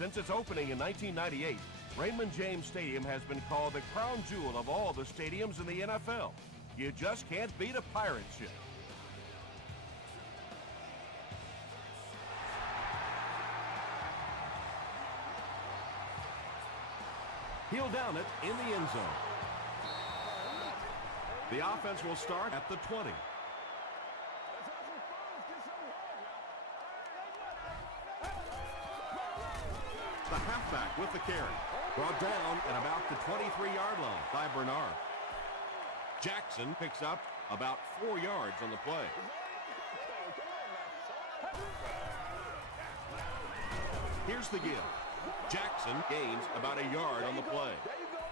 Since its opening in 1998, Raymond James Stadium has been called the crown jewel of all the stadiums in the NFL. You just can't beat a pirate ship. He'll down it in the end zone. The offense will start at the 20. The halfback with the carry. Brought down at about the 23-yard line by Bernard. Jackson picks up about 4 yards on the play. Here's the give. Jackson gains about a yard on the play. There you go.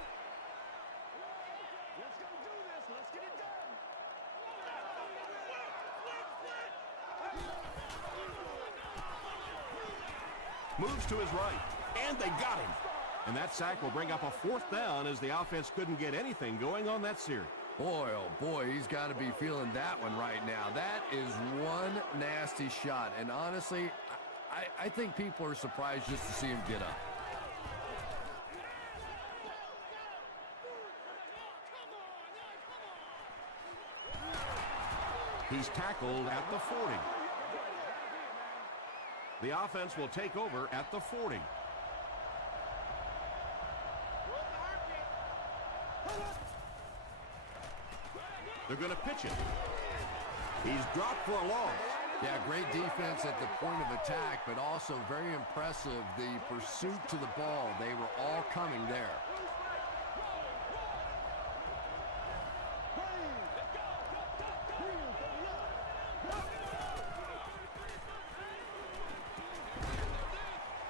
Let's go do this. Let's get it done. Moves to his right, and they got him. And that sack will bring up a 4th down as the offense couldn't get anything going on that series. Boy, oh boy, he's got to be feeling that one right now. That is one nasty shot. And honestly, I think people are surprised just to see him get up. He's tackled at the 40. The offense will take over at the 40. They're going to pitch it. He's dropped for a loss. Yeah, great defense at the point of attack, but also very impressive, the pursuit to the ball. They were all coming there.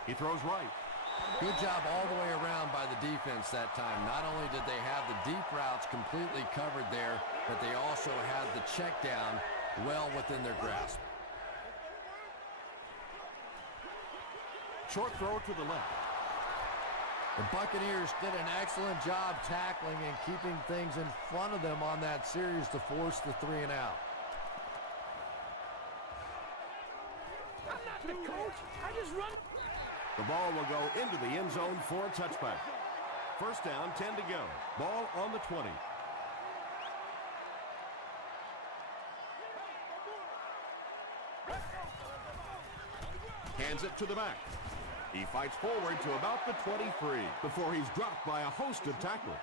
He throws right. Good job all the way around by the defense that time. Not only did they have the deep routes completely covered there, but they also had the check down well within their grasp. Short throw to the left. The Buccaneers did an excellent job tackling and keeping things in front of them on that series to force the 3 and out. I'm not the coach. I just run. The ball will go into the end zone for a touchback. First down, 10 to go. Ball on the 20. Hands it to the back. He fights forward to about the 23 before he's dropped by a host of tacklers.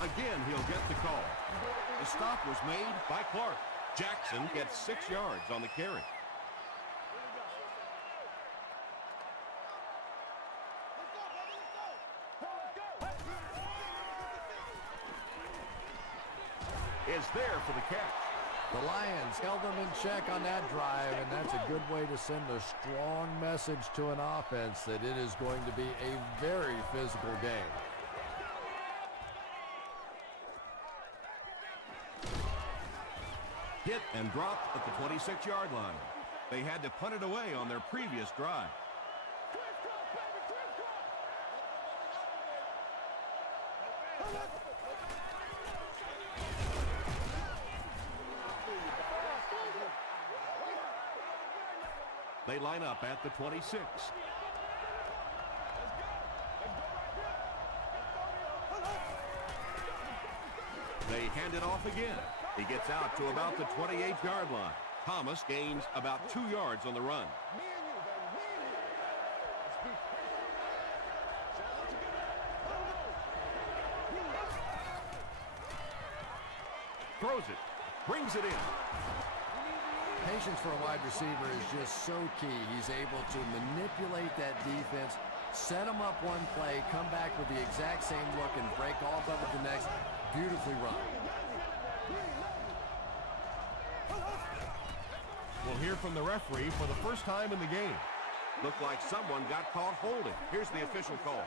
Again, he'll get the call. The stop was made by Clark. Jackson gets 6 yards on the carry. Is there for the catch. The Lions held them in check on that drive, and that's a good way to send a strong message to an offense that it is going to be a very physical game. Hit and dropped at the 26-yard line. They had to punt it away on their previous drive. They line up at the 26. They hand it off again. He gets out to about the 28-yard line. Thomas gains about 2 yards on the run. Throws it. Brings it in. Patience for a wide receiver is just so key. He's able to manipulate that defense, set them up one play, come back with the exact same look, and break off of it the next. Beautifully run. We'll hear from the referee for the first time in the game. Looked like someone got caught holding. Here's the official call.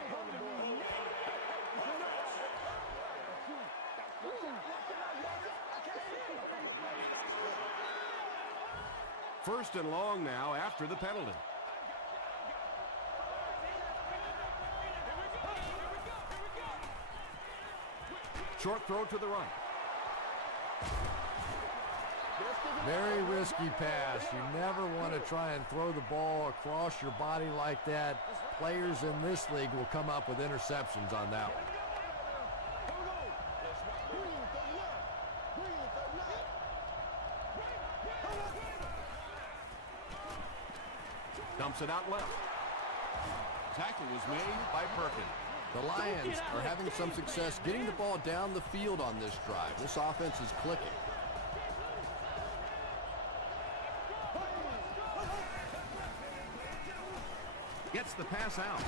First and long now after the penalty. Short throw to the right. Very risky pass. You never want to try and throw the ball across your body like that. Players in this league will come up with interceptions on that one. Dumps it out left. Tackle was made by Perkins. The Lions are having some success getting the ball down the field on this drive. This offense is clicking. Gets the pass out.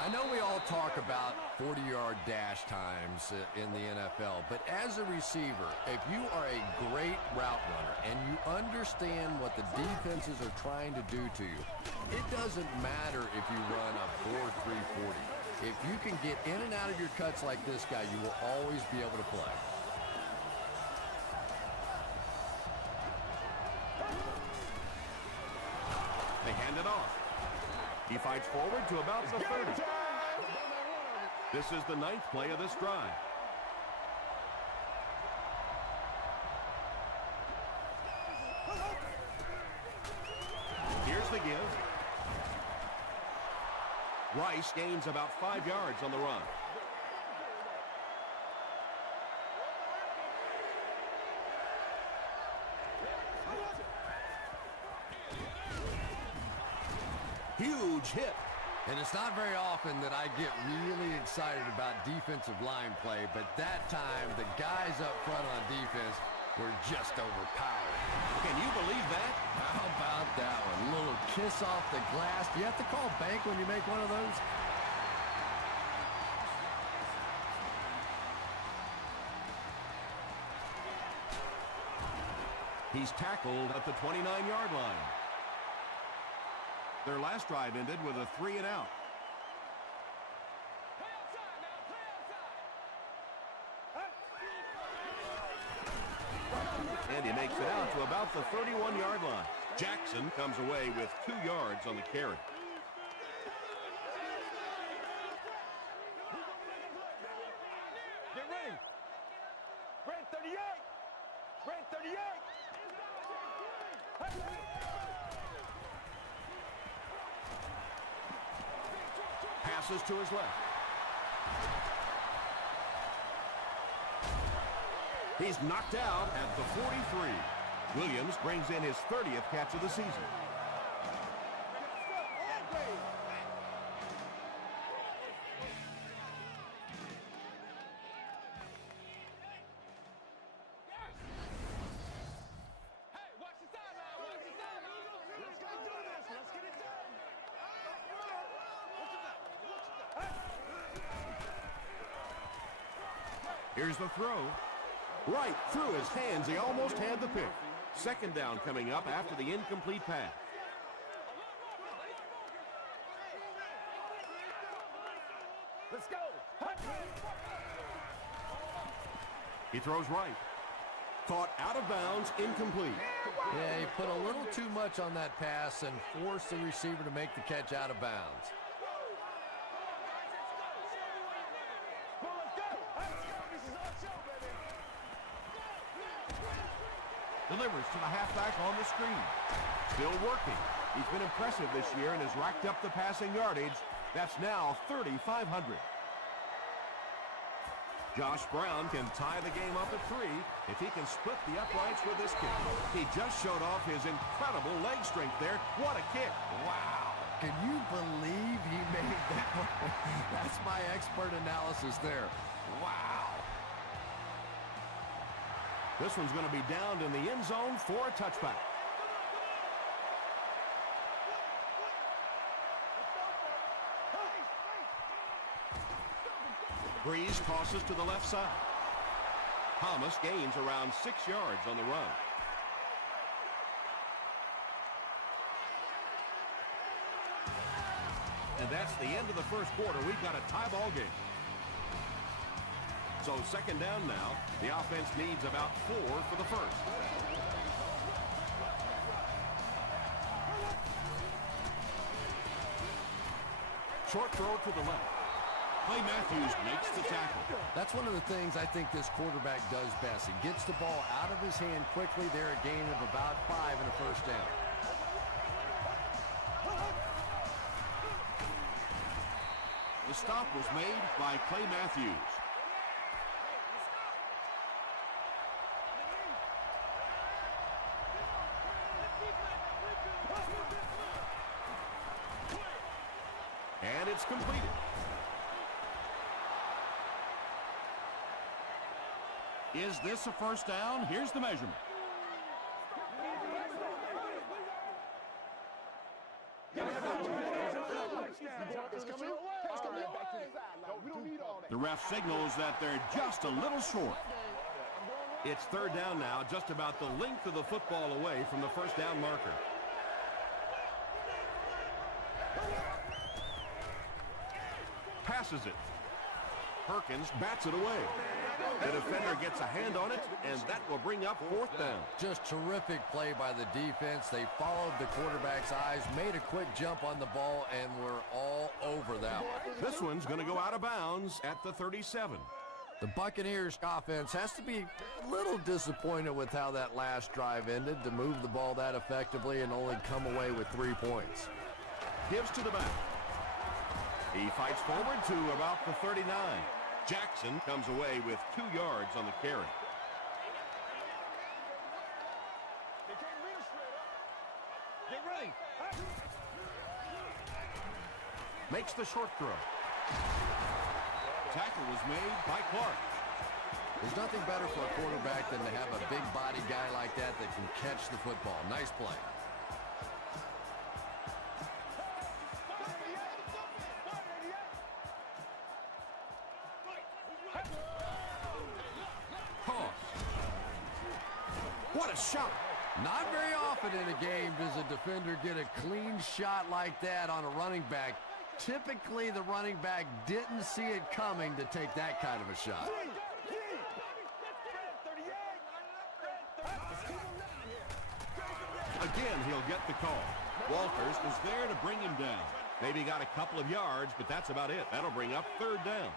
I know we all talk about 40-yard dash times in the NFL, but as a receiver, if you are a great route runner and you understand what the defenses are trying to do to you, it doesn't matter if you run a 4.340. If you can get in and out of your cuts like this guy, you will always be able to play. They hand it off. He fights forward to about the 30. This is the 9th play of this drive. Here's the give. Rice gains about 5 yards on the run. Huge hit. And it's not very often that I get really excited about defensive line play, but that time the guys up front on defense were just overpowered. Can you believe that? How about that one? A little kiss off the glass. Do you have to call bank when you make one of those? He's tackled at the 29-yard line. Their last drive ended with a 3-and-out. And he makes it out to about the 31-yard line. Jackson comes away with 2 yards on the carry. Get ready. Brand 38. Brand 38. Passes to his left. He's knocked out at the 43. Williams brings in his 30th catch of the season. Here's the throw. Right through his hands. He almost had the pick. Second down coming up after the incomplete pass. Let's go. He throws right. Caught out of bounds, incomplete. Yeah, he put a little too much on that pass and forced the receiver to make the catch out of bounds. Delivers to the halfback on the screen. Still working. He's been impressive this year and has racked up the passing yardage. That's now 3,500. Josh Brown can tie the game up at 3 if he can split the uprights with this kick. He just showed off his incredible leg strength there. What a kick. Wow. Can you believe he made that one? That's my expert analysis there. Wow. This one's going to be downed in the end zone for a touchback. Breeze tosses to the left side. Thomas gains around 6 yards on the run. And that's the end of the first quarter. We've got a tie ball game. So second down now. The offense needs about 4 for the first. Short throw to the left. Clay Matthews makes the tackle. That's one of the things I think this quarterback does best. He gets the ball out of his hand quickly. There, a gain of about 5 and a first down. The stop was made by Clay Matthews. And it's completed. Is this a first down? Here's the measurement. The ref signals that they're just a little short. It's third down now, just about the length of the football away from the first down marker. Passes it. Perkins bats it away. The defender gets a hand on it, and that will bring up fourth down. Just terrific play by the defense. They followed the quarterback's eyes, made a quick jump on the ball, and were all over that one. This one's going to go out of bounds at the 37. The Buccaneers offense has to be a little disappointed with how that last drive ended, to move the ball that effectively and only come away with 3 points. Gives to the back. He fights forward to about the 39. Jackson comes away with 2 yards on the carry. Get ready. Makes the short throw. Tackle was made by Clark. There's nothing better for a quarterback than to have a big body guy like that that can catch the football. Nice play. What a shot! Not very often in a game does a defender get a clean shot like that on a running back. Typically, the running back didn't see it coming to take that kind of a shot. Again, he'll get the call. Walters was there to bring him down. Maybe got a couple of yards, but that's about it. That'll bring up third down.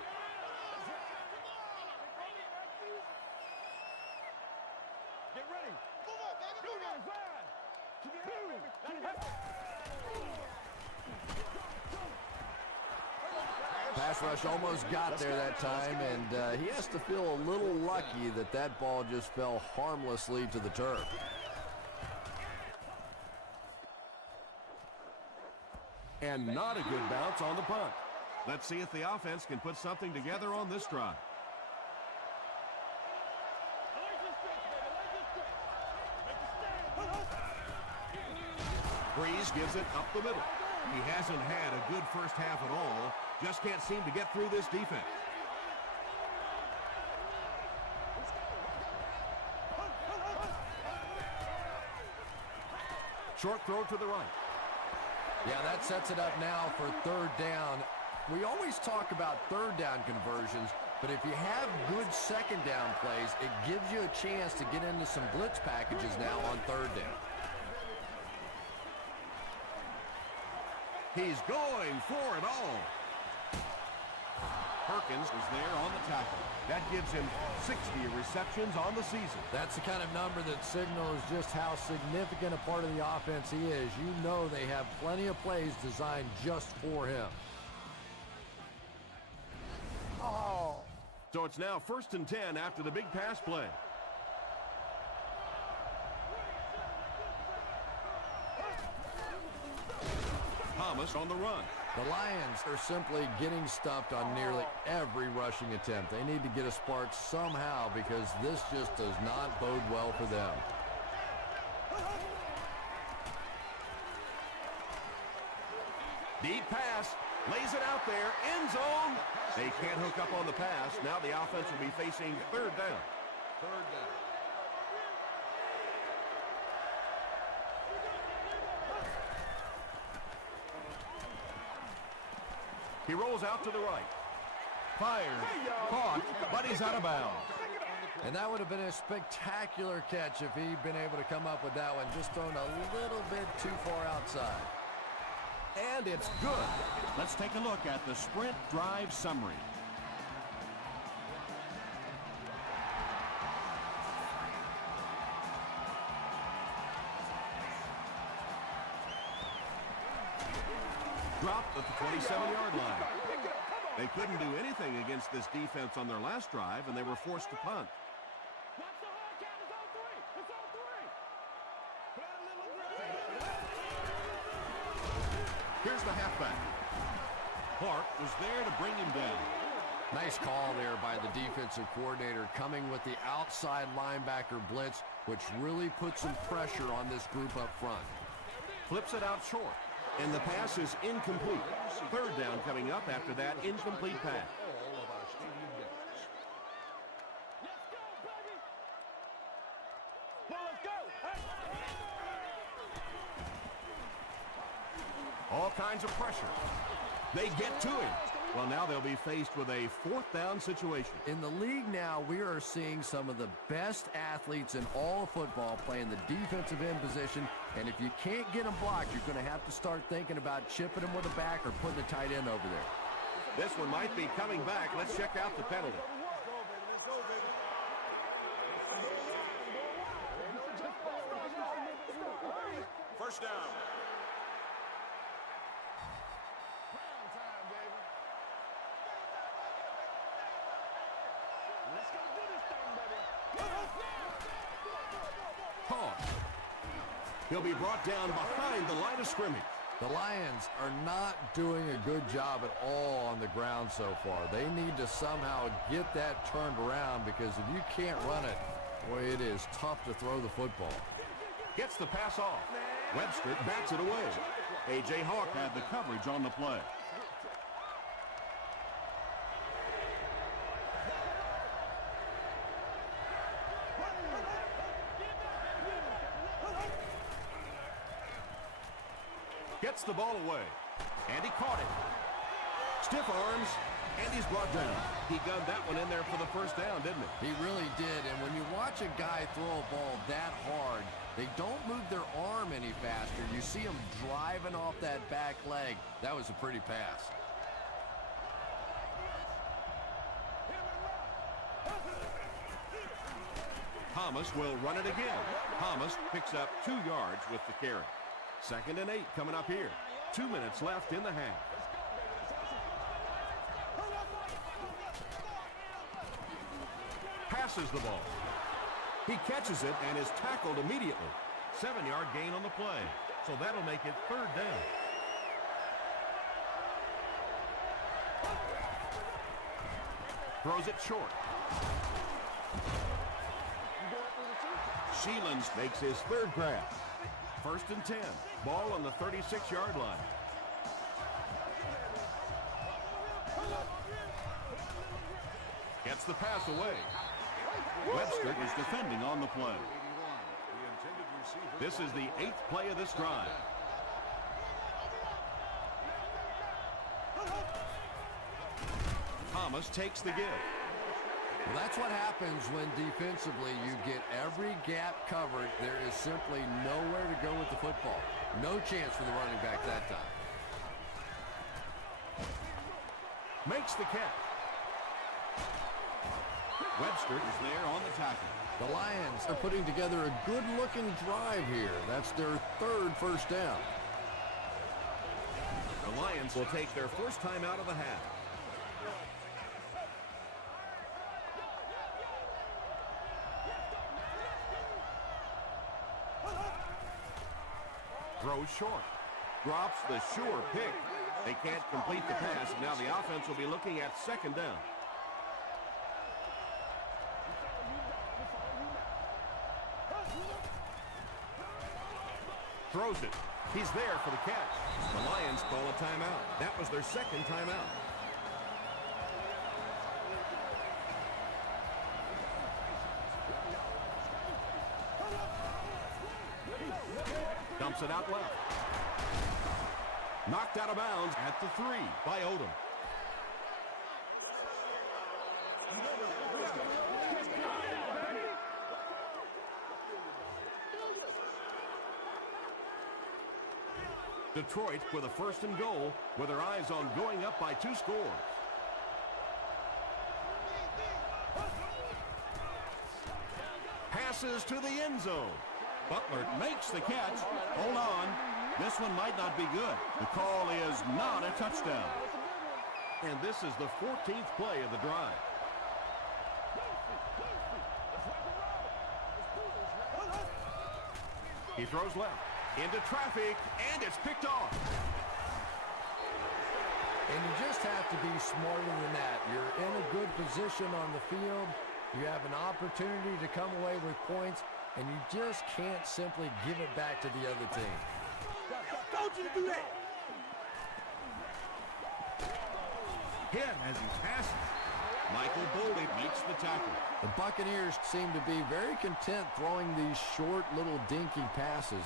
Get ready. Pass rush almost got there that time, and he has to feel a little lucky that that ball just fell harmlessly to the turf. And not a good bounce on the punt. Let's see if the offense can put something together on this drive. Breeze gives it up the middle. He hasn't had a good first half at all. Just can't seem to get through this defense. Short throw to the right. Yeah, that sets it up now for third down. We always talk about third down conversions, but if you have good second down plays, it gives you a chance to get into some blitz packages now on third down. He's going for it all. Perkins was there on the tackle. That gives him 60 receptions on the season. That's the kind of number that signals just how significant a part of the offense he is. You know they have plenty of plays designed just for him. Oh. So it's now 1st and 10 after the big pass play. Thomas on the run. The Lions are simply getting stuffed on nearly every rushing attempt. They need to get a spark somehow because this just does not bode well for them. Deep pass. Lays it out there. End zone. They can't hook up on the pass. Now the offense will be facing third down. Third down. He rolls out to the right. Fired. Caught, but he's out of bounds. And that would have been a spectacular catch if he'd been able to come up with that one. Just thrown a little bit too far outside. And it's good. Let's take a look at the sprint drive summary. Dropped at the 27-yard line. They couldn't do anything against this defense on their last drive, and they were forced to punt. Here's the halfback. Clark was there to bring him down. Nice call there by the defensive coordinator, coming with the outside linebacker blitz, which really puts some pressure on this group up front. Flips it out short, and the pass is incomplete. Third down coming up after that incomplete pass. All kinds of pressure. They get to him. Well, now they'll be faced with a fourth down situation. In the league now, we are seeing some of the best athletes in all of football playing the defensive end position, and if you can't get them blocked, you're going to have to start thinking about chipping them with a back or putting a tight end over there. This one might be coming back. Let's check out the penalty. First down. He'll be brought down behind the line of scrimmage. The Lions are not doing a good job at all on the ground so far. They need to somehow get that turned around, because if you can't run it, boy, it is tough to throw the football. Gets the pass off. Webster bats it away. A.J. Hawk had the coverage on the play. Gets the ball away, and he caught it. Stiff arms, and he's brought down. He gunned that one in there for the first down, didn't he? He really did, and when you watch a guy throw a ball that hard, they don't move their arm any faster. You see him driving off that back leg. That was a pretty pass. Thomas will run it again. Thomas picks up 2 yards with the carry. 2nd and 8 coming up here. 2 minutes left in the half. Passes the ball. He catches it and is tackled immediately. 7-yard gain on the play. So that'll make it 3rd down. Throws it short. Sheelands makes his 3rd grab. 1st and 10. Ball on the 36-yard line. Gets the pass away. Webster is defending on the play. This is the 8th play of this drive. Thomas takes the give. Well, that's what happens when defensively you get every gap covered. There is simply nowhere to go with the football. No chance for the running back that time. Makes the catch. Webster is there on the tackle. The Lions are putting together a good-looking drive here. That's their 3rd first down. The Lions will take their first time out of the half. Throws short. Drops the sure pick. They can't complete the pass. Now the offense will be looking at 2nd down. Throws it. He's there for the catch. The Lions call a timeout. That was their 2nd timeout. Dumps it out left. Knocked out of bounds at the 3 by Odom. Detroit with a 1st and goal with their eyes on going up by 2 scores. Passes to the end zone. Butler makes the catch. Hold on. This one might not be good. The call is not a touchdown. And this is the 14th play of the drive. He throws left. Into traffic, and it's picked off. And you just have to be smarter than that. You're in a good position on the field. You have an opportunity to come away with points, and you just can't simply give it back to the other team. Told you to do that. Hit as he passes. Michael Boldy makes the tackle. The Buccaneers seem to be very content throwing these short little dinky passes.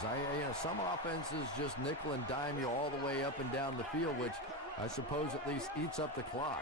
Some offenses just nickel and dime you all the way up and down the field, which I suppose at least eats up the clock.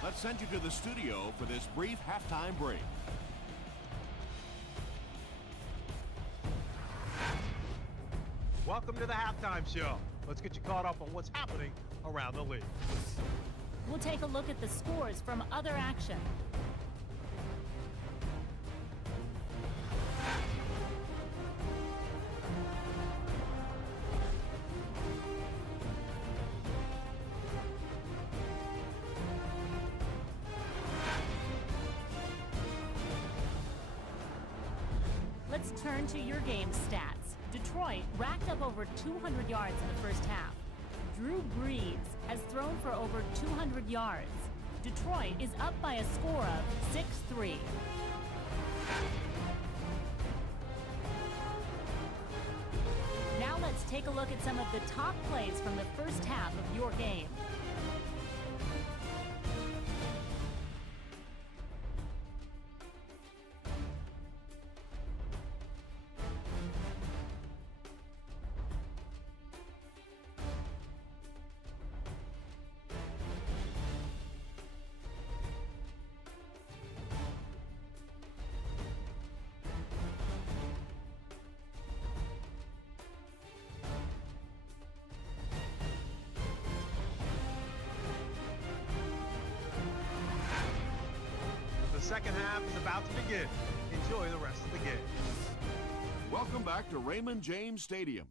Let's send you to the studio for this brief halftime break. Welcome to the halftime show. Let's get you caught up on what's happening around the league. We'll take a look at the scores from other action. Let's turn to your game stats. Detroit racked up over 200 yards in the first half. Drew Brees has thrown for over 200 yards. Detroit is up by a score of 6-3. Now let's take a look at some of the top plays from the first half of your game. The second half is about to begin. Enjoy the rest of the game. Welcome back to Raymond James Stadium.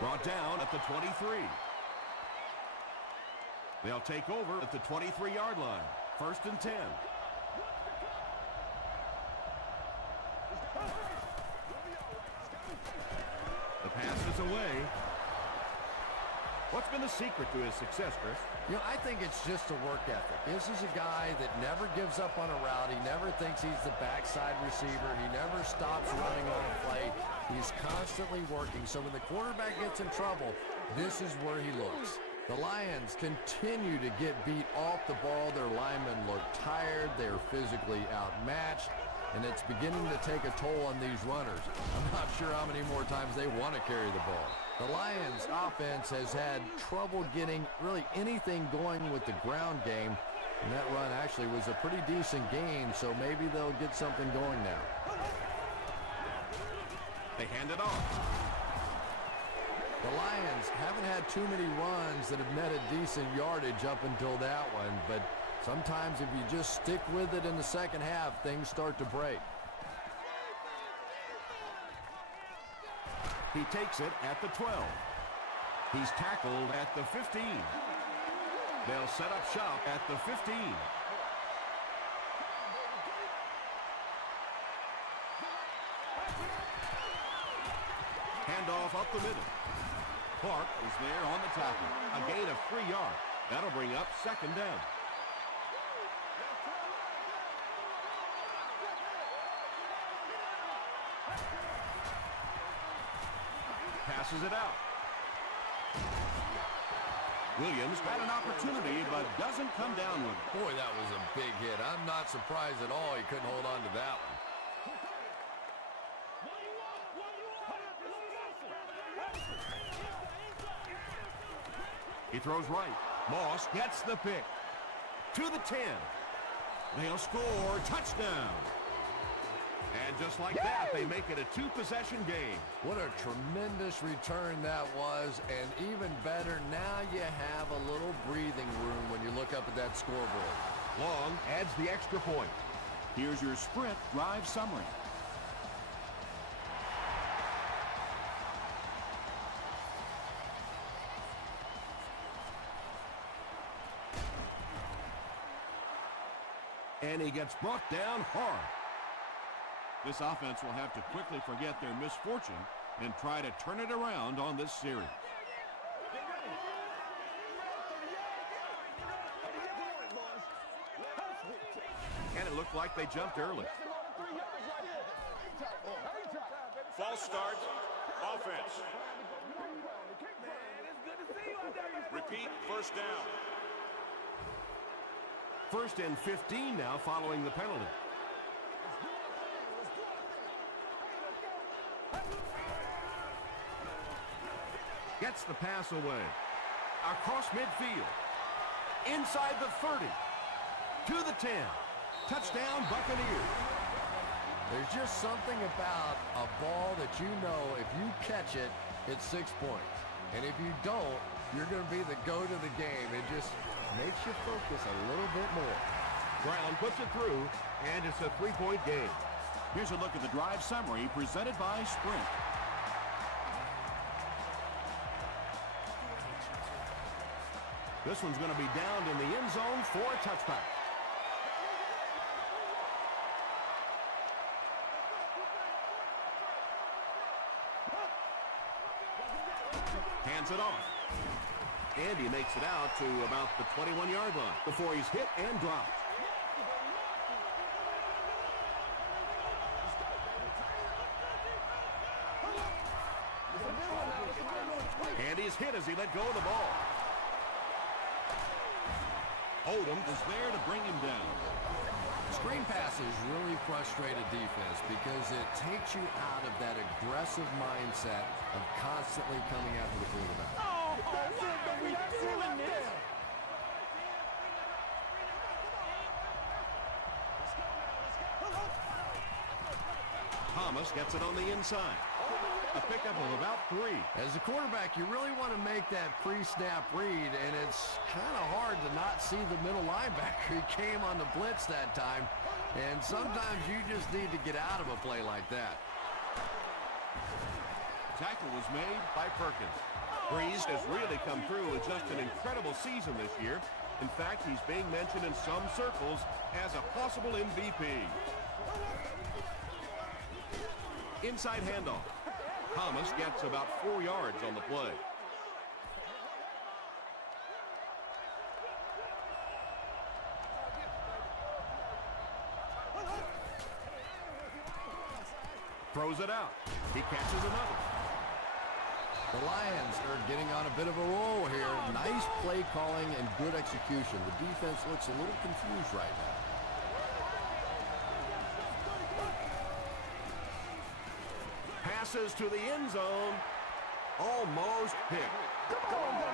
Brought down at the 23. They'll take over at the 23-yard line. 1st and 10. The pass is away. What's been the secret to his success, Chris? I think it's just a work ethic. This is a guy that never gives up on a route. He never thinks he's the backside receiver. He never stops running on a play. He's constantly working. So when the quarterback gets in trouble, this is where he looks. The Lions continue to get beat off the ball. Their linemen look tired. They're physically outmatched. And it's beginning to take a toll on these runners. I'm not sure how many more times they want to carry the ball. The Lions' offense has had trouble getting really anything going with the ground game. And that run actually was a pretty decent gain, so maybe they'll get something going now. They hand it off. The Lions haven't had too many runs that have netted decent yardage up until that one, but sometimes if you just stick with it in the second half, things start to break. He takes it at the 12. He's tackled at the 15. They'll set up shop at the 15. Handoff up the middle. Clark is there on the tackle. A gain of 3 yards. That'll bring up 2nd down. Passes it out. Williams had an opportunity, but doesn't come down with it. Boy, that was a big hit. I'm not surprised at all he couldn't hold on to that one. He throws right. Moss gets the pick. To the 10. They'll score. Touchdown. And just like that, they make it a two-possession game. What a tremendous return that was, and even better, now you have a little breathing room when you look up at that scoreboard. Long adds the extra point. Here's your sprint drive summary. And he gets brought down hard. This offense will have to quickly forget their misfortune and try to turn it around on this series. And it looked like they jumped early. False start. Offense. Repeat, first down. 1st and 15 now following the penalty. Gets the pass away. Across midfield. Inside the 30. To the 10. Touchdown, Buccaneers. There's just something about a ball that you know if you catch it, it's 6 points. And if you don't, you're going to be the goat of the game. It just makes you focus a little bit more. Brown puts it through, and it's a 3-point game. Here's a look at the drive summary presented by Sprint. This one's going to be downed in the end zone for a touchback. Hands it off. And he makes it out to about the 21-yard line before he's hit and dropped. And he's hit as he let go of the ball. Odom is there to bring him down. Screen passes really frustrate a defense because it takes you out of that aggressive mindset of constantly coming after the quarterback. Oh, what are we doing this? Thomas gets it on the inside. A pickup of about 3. As a quarterback, you really want to make that pre-snap read, and it's kind of hard to not see the middle linebacker. He came on the blitz that time, and sometimes you just need to get out of a play like that. Tackle was made by Perkins. Breeze has really come through with just an incredible season this year. In fact, he's being mentioned in some circles as a possible MVP. Inside handoff. Thomas gets about 4 yards on the play. Throws it out. He catches another. The Lions are getting on a bit of a roll here. Nice play calling and good execution. The defense looks a little confused right now. Passes to the end zone. Almost picked.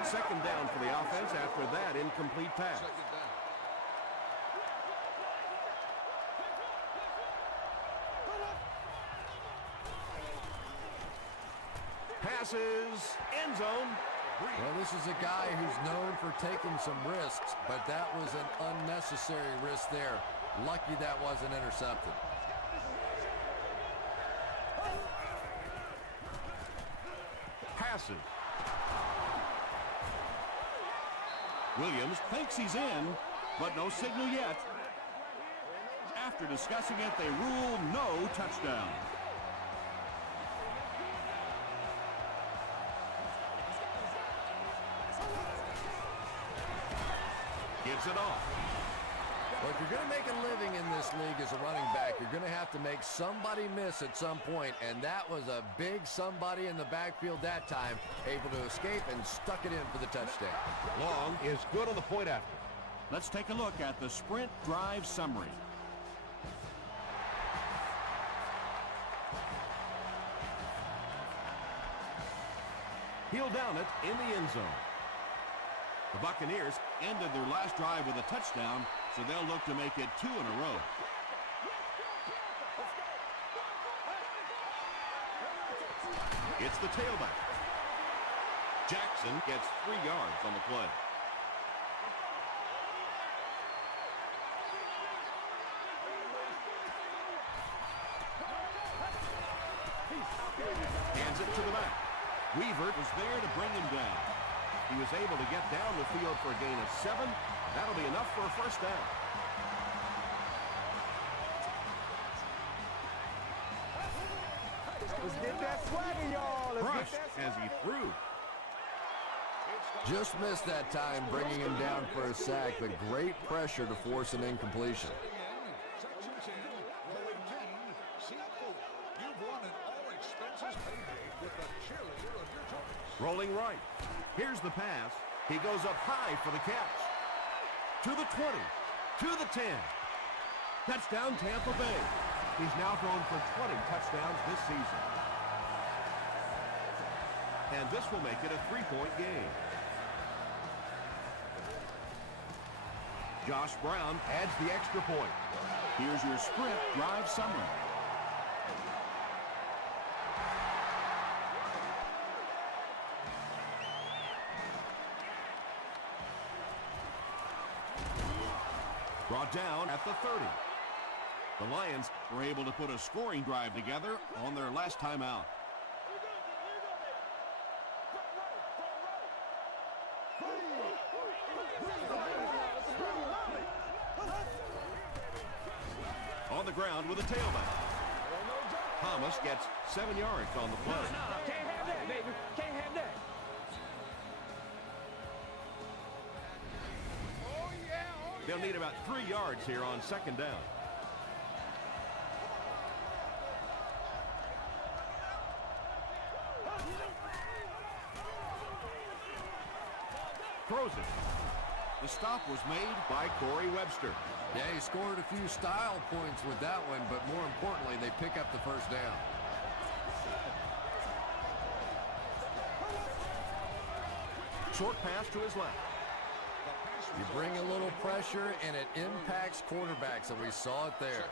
2nd down for the offense after that incomplete pass. Passes, end zone. Well, this is a guy who's known for taking some risks, but that was an unnecessary risk there. Lucky that wasn't intercepted. Passes. Williams thinks he's in, but no signal yet. After discussing it, they rule no touchdown. Gives it off. Well, if you're going to make a living in this league as a running back, you're going to have to make somebody miss at some point, and that was a big somebody in the backfield that time, able to escape and stuck it in for the touchdown. Long is good on the point after. Let's take a look at the sprint drive summary. He'll down it in the end zone. The Buccaneers ended their last drive with a touchdown, so they'll look to make it 2 in a row. It's the tailback. Jackson gets 3 yards on the play. Hands it to the back. Weaver was there to bring him down. He was able to get down the field for a gain of 7. That'll be enough for a first down. Let's get that swagger, y'all. Crushed as he threw. Just missed that time, bringing him down for a sack, but great pressure to force an incompletion. Rolling right. Here's the pass. He goes up high for the catch. To the 20. To the 10. Touchdown, Tampa Bay. He's now thrown for 20 touchdowns this season. And this will make it a 3-point game. Josh Brown adds the extra point. Here's your sprint drive summary. Brought down at the 30. The Lions were able to put a scoring drive together on their last time out. On the ground with a tailback. Thomas gets 7 yards on the play. Can't have that, baby. Can't have that. They'll need about 3 yards here on second down. Throws it. The stop was made by Corey Webster. Yeah, he scored a few style points with that one, but more importantly, they pick up the first down. Short pass to his left. You bring a little pressure, and it impacts quarterbacks, and we saw it there.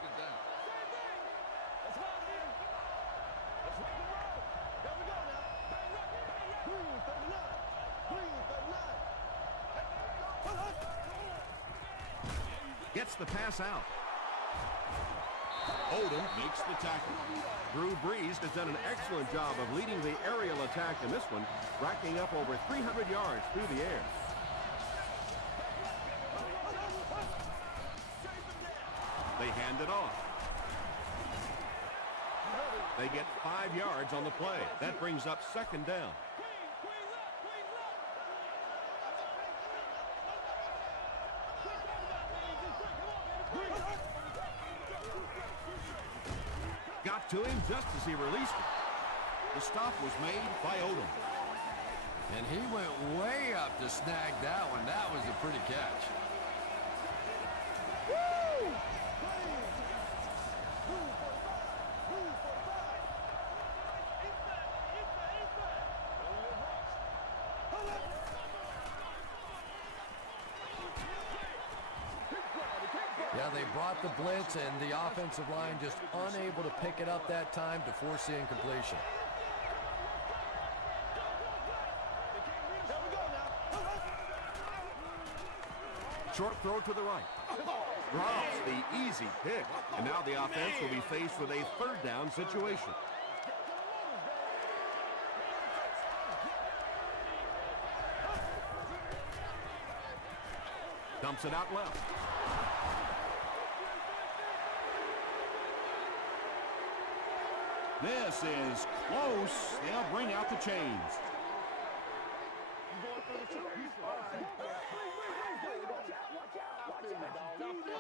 Gets the pass out. Odom makes the tackle. Drew Brees has done an excellent job of leading the aerial attack in this one, racking up over 300 yards through the air. They hand it off. They get 5 yards on the play. That brings up second down. Got to him just as he released it. The stop was made by Odom. And he went way up to snag that one. That was a pretty catch. Woo! Yeah, they brought the blitz, and the offensive line just unable to pick it up that time to force the incompletion. Short throw to the right. Drops the easy pick. And now the offense will be faced with a third down situation. Dumps it out left. This is close. They'll bring out the chains.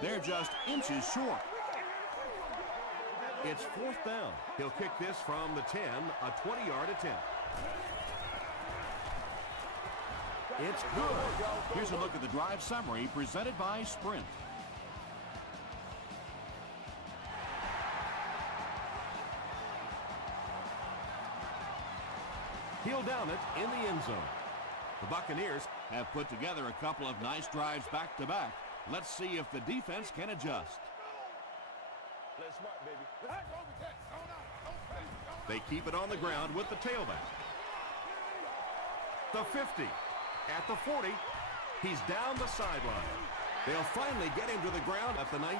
They're just inches short. It's 4th down. He'll kick this from the 10, a 20-yard attempt. It's good. Here's a look at the drive summary presented by Sprint. He'll down it in the end zone. The Buccaneers have put together a couple of nice drives back-to-back. Let's see if the defense can adjust. They keep it on the ground with the tailback. The 50. At the 40. He's down the sideline. They'll finally get him to the ground at the 19.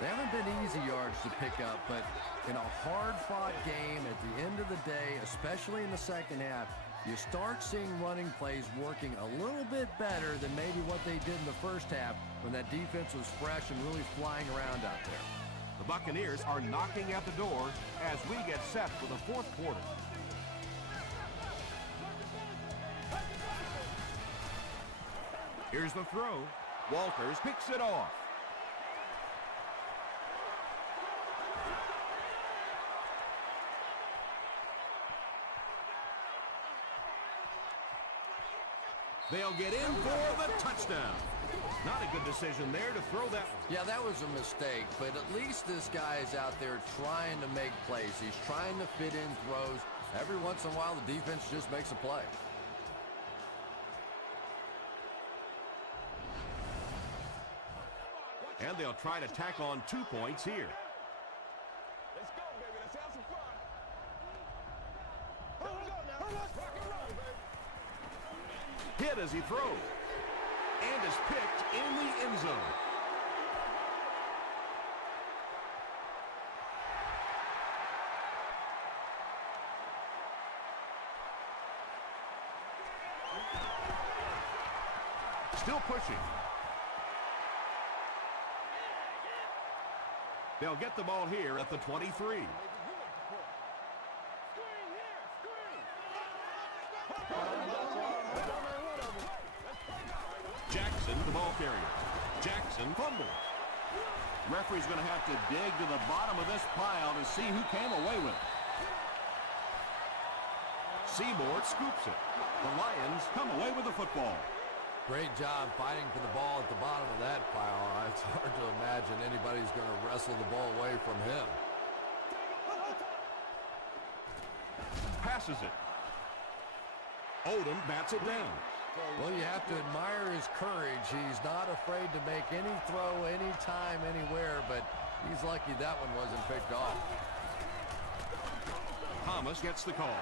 They haven't been easy yards to pick up, but in a hard-fought game at the end of the day, especially in the second half, you start seeing running plays working a little bit better than maybe what they did in the first half when that defense was fresh and really flying around out there. The Buccaneers are knocking at the door as we get set for the 4th quarter. Here's the throw. Walters picks it off. They'll get in for the touchdown. Not a good decision there to throw that one. Yeah, that was a mistake, but at least this guy is out there trying to make plays. He's trying to fit in throws. Every once in a while, the defense just makes a play. And they'll try to tack on 2 points here. Let's go, baby. Let's have some fun. Let's rock and roll, baby. Hit as he throws. And is picked in the end zone. Still pushing. They'll get the ball here at the 23. Jackson, the ball carrier. Jackson fumbles. Referee's going to have to dig to the bottom of this pile to see who came away with it. Seymour scoops it. The Lions come away with the football. Great job fighting for the ball at the bottom of that pile. It's hard to imagine anybody's going to wrestle the ball away from him. Passes it. Odom bats it down. Well, you have to admire his courage. He's not afraid to make any throw, anytime, anywhere, but he's lucky that one wasn't picked off. Thomas gets the call.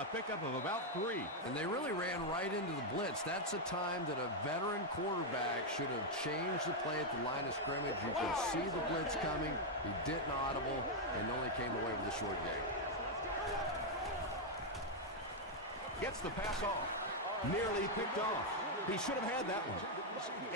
A pickup of about 3. And they really ran right into the blitz. That's a time that a veteran quarterback should have changed the play at the line of scrimmage. You could see the blitz coming. He didn't audible and only came away with a short game. Gets the pass off. Nearly picked off. He should have had that one.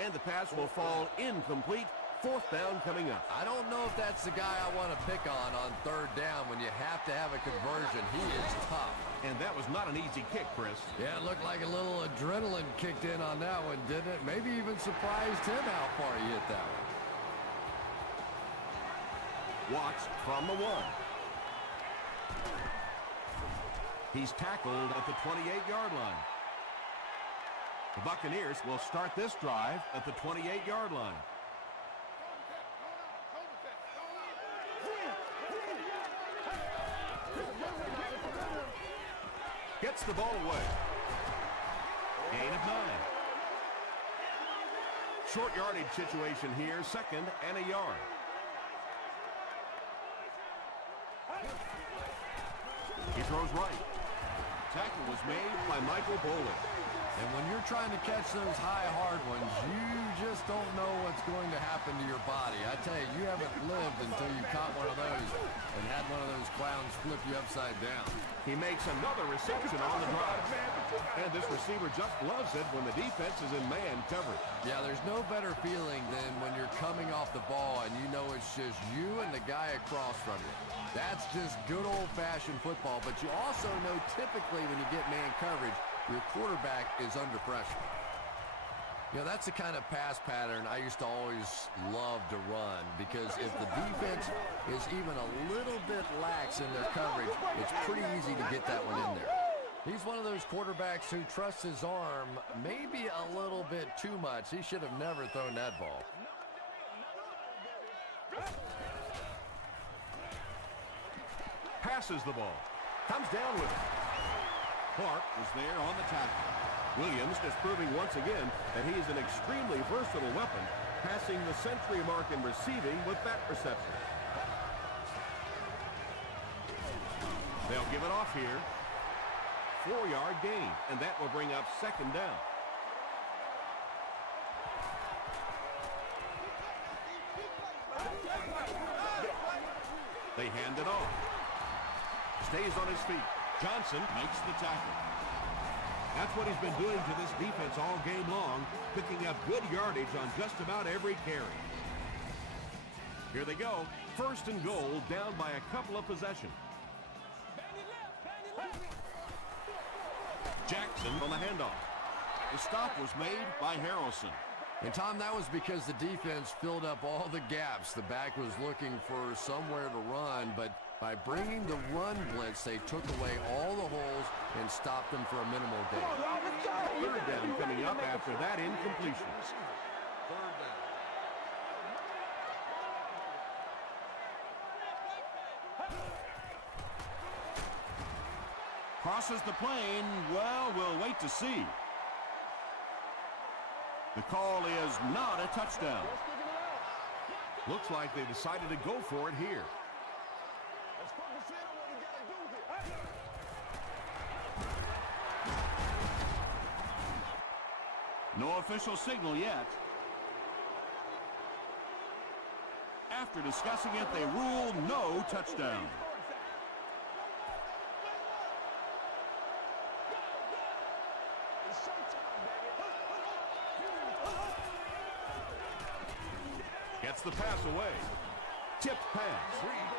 And the pass will fall incomplete. 4th down coming up. I don't know if that's the guy I want to pick on 3rd down when you have to have a conversion. He is tough. And that was not an easy kick, Chris. Yeah, it looked like a little adrenaline kicked in on that one, didn't it? Maybe even surprised him how far he hit that one. Watts from the 1. He's tackled at the 28-yard line. The Buccaneers will start this drive at the 28-yard line. Gets the ball away. Gain of 9. Short yardage situation here, 2nd and a yard. He throws right. Tackle was made by Michael Bowling. And when you're trying to catch those high, hard ones, you just don't know what's going to happen to your body. I tell you, you haven't lived until you caught one of those and had one of those clowns flip you upside down. He makes another reception on the drive. And this receiver just loves it when the defense is in man coverage. Yeah, there's no better feeling than when you're coming off the ball and you know it's just you and the guy across from you. That's just good old-fashioned football, but you also know typically when you get man coverage, your quarterback is under pressure. You know, that's the kind of pass pattern I used to always love to run, because if the defense is even a little bit lax in their coverage, it's pretty easy to get that one in there. He's one of those quarterbacks who trusts his arm maybe a little bit too much. He should have never thrown that ball. Passes the ball. Comes down with it. Clark is there on the tackle. Williams is proving once again that he is an extremely versatile weapon, passing the century mark in receiving with that reception. They'll give it off here. 4-yard gain, and that will bring up second down. They hand it off. Stays on his feet. Johnson makes the tackle. That's what he's been doing to this defense all game long, picking up good yardage on just about every carry. Here they go. First and goal, down by a couple of possessions. Jackson on the handoff. The stop was made by Harrelson. And, Tom, that was because the defense filled up all the gaps. The back was looking for somewhere to run, but by bringing the run blitz, they took away all the holes and stopped them for a minimal gain. Third down coming up after that incompletion. Third down. Crosses the plane. Well, we'll wait to see. The call is not a touchdown. Looks like they decided to go for it here. No official signal yet. After discussing it, they ruled no touchdown. Gets the pass away. Tipped pass.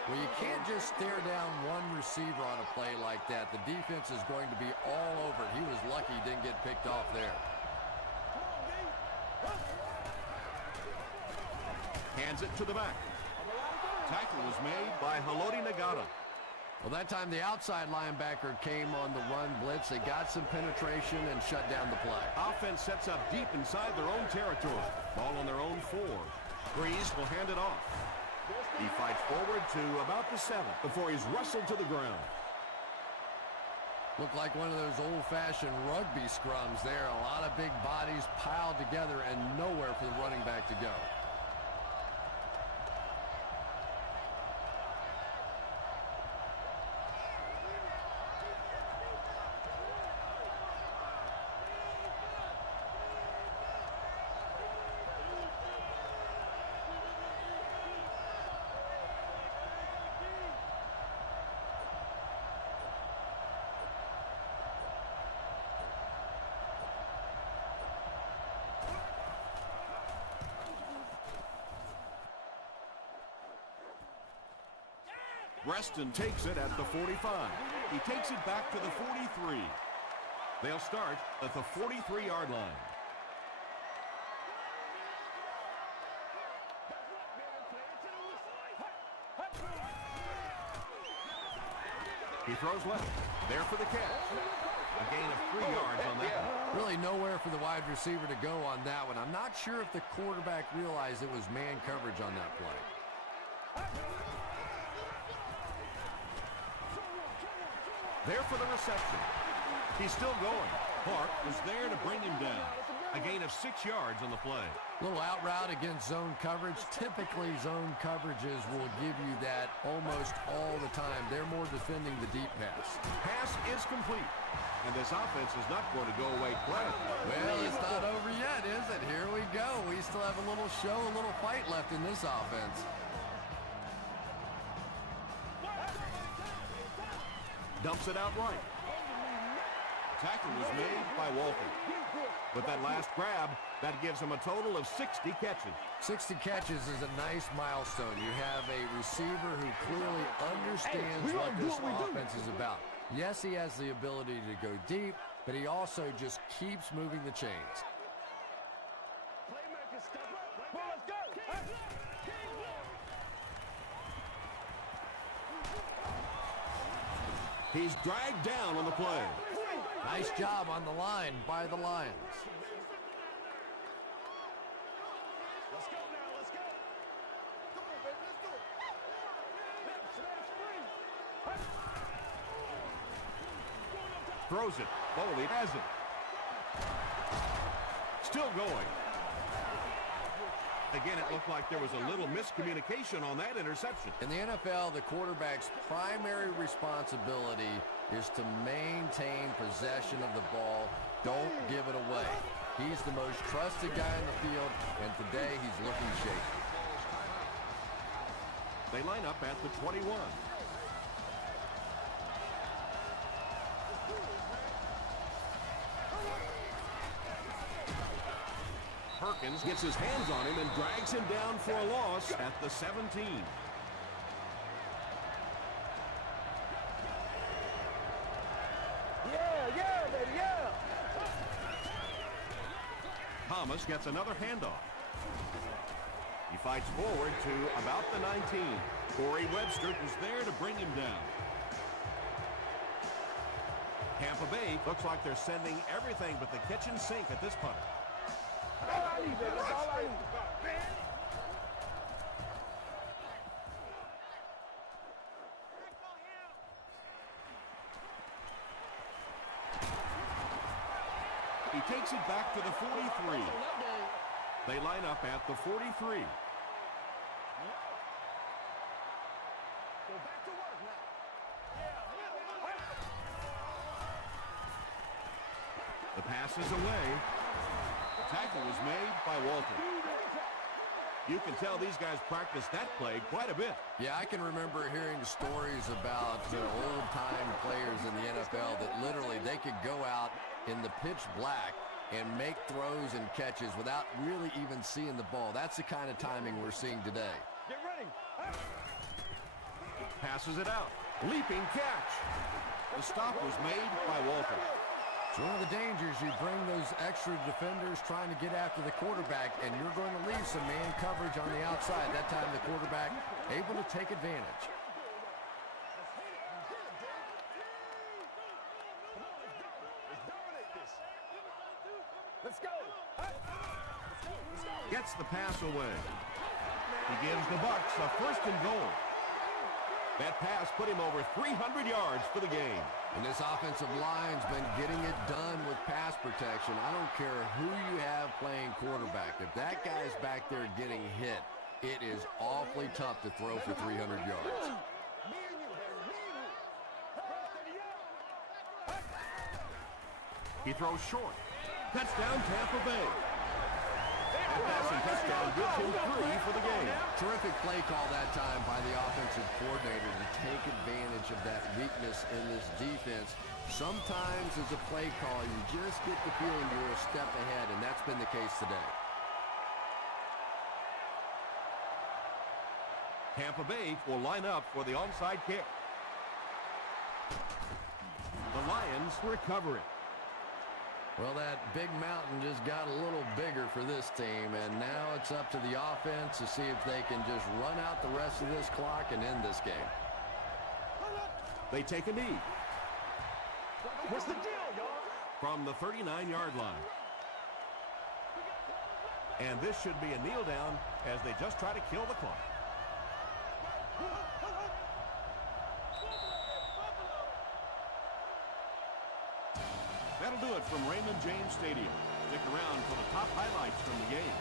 Well, you can't just stare down one receiver on a play like that. The defense is going to be all over it. He was lucky he didn't get picked off there. Hands it to the back. Tackle was made by Haloti Nagata. Well, that time the outside linebacker came on the run blitz. They got some penetration and shut down the play. Offense sets up deep inside their own territory. Ball on their own 4. Breeze will hand it off. He fights forward to about the 7 before he's wrestled to the ground. Looked like one of those old-fashioned rugby scrums there. A lot of big bodies piled together and nowhere for the running back to go. Reston takes it at the 45. He takes it back to the 43. They'll start at the 43-yard line. He throws left. There for the catch. A gain of 3 yards on that one. Really nowhere for the wide receiver to go on that one. I'm not sure if the quarterback realized it was man coverage on that play. There for the reception. He's still going. Clark was there to bring him down. A gain of 6 yards on the play. Little out route against zone coverage. Typically, zone coverages will give you that almost all the time. They're more defending the deep pass. Pass is complete. And this offense is not going to go away quietly. Well, it's not over yet, is it? Here we go. We still have a little show, a little fight left in this offense. Dumps it out right. Tackle was made by Walter. But that last grab, that gives him a total of 60 catches. 60 catches is a nice milestone. You have a receiver who clearly understands what this offense is about. Yes, he has the ability to go deep, but he also just keeps moving the chains. Well, let's go. He's dragged down on the play. Nice job on the line by the Lions. Let's go now. Let's go. Come on, baby. Let's do it. Smash free. Throws it. Foley has it. Still going. Again, it looked like there was a little miscommunication on that interception. In the NFL, the quarterback's primary responsibility is to maintain possession of the ball. Don't give it away. He's the most trusted guy in the field, and today he's looking shaky. They line up at the 21. Perkins gets his hands on him and drags him down for a loss at the 17. Yeah, baby, yeah. Thomas gets another handoff. He fights forward to about the 19. Corey Webster was there to bring him down. Tampa Bay looks like they're sending everything but the kitchen sink at this punt. All I need, baby. That's all I need. He takes it back to the 43. They line up at the 43. Go back to work now. The pass is away. Tackle was made by Walter. You can tell these guys practice that play quite a bit. Yeah, I can remember hearing stories about old-time players in the NFL that literally they could go out in the pitch black and make throws and catches without really even seeing the ball. That's the kind of timing we're seeing today. Get ready. Passes it out. Leaping catch. The stop was made by Walter. It's one of the dangers. You bring those extra defenders trying to get after the quarterback, and you're going to leave some man coverage on the outside. That time the quarterback able to take advantage. Let's go. Gets the pass away. He gives the Bucs a first and goal. That pass put him over 300 yards for the game. And this offensive line's been getting it done with pass protection. I don't care who you have playing quarterback. If that guy's back there getting hit, it is awfully tough to throw for 300 yards. He throws short. Touchdown, Tampa Bay. That passing touchdown gives him 3 for the game. Terrific play call that time by the offensive coordinator to take advantage of that weakness in this defense. Sometimes as a play call, you just get the feeling you're a step ahead, and that's been the case today. Tampa Bay will line up for the onside kick. The Lions recover it. Well, that big mountain just got a little bigger for this team, and now it's up to the offense to see if they can just run out the rest of this clock and end this game. They take a knee What's the deal, y'all? from the 39-yard line. And this should be a kneel down as they just try to kill the clock. That'll do it from Raymond James Stadium. Stick around for the top highlights from the game.